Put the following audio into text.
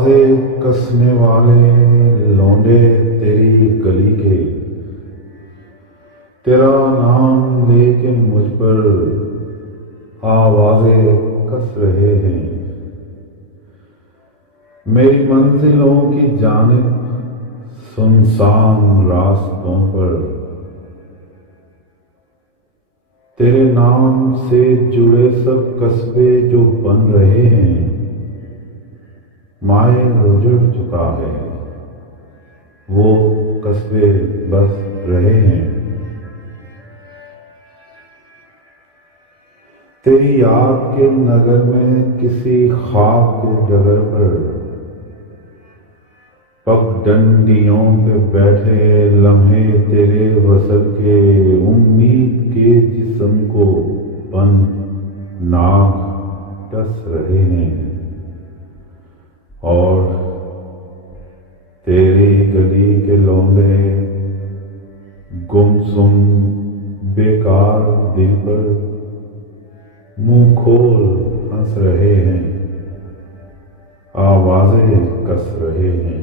آوازیں کسنے والے لونڈے تیری گلی کے، تیرا نام لے کے مجھ پر آوازیں کس رہے ہیں، میری منزلوں کی جانب سنسان راستوں پر، تیرے نام سے جڑے سب قصبے جو بن رہے ہیں، مائل اجڑ چکا ہے وہ قصبے بس رہے ہیں، تیری یاد کے نگر میں کسی خواب کے ڈگر پر، پگ ڈنڈیوں پہ بیٹھے لمحے تیرے وصل کے، امید کے جسم کو بن ناک ڈس رہے ہیں، اور تیری گلی کے لونڈے گمسم بیکار دل پر منہ کھول ہنس رہے ہیں، آوازیں کس رہے ہیں۔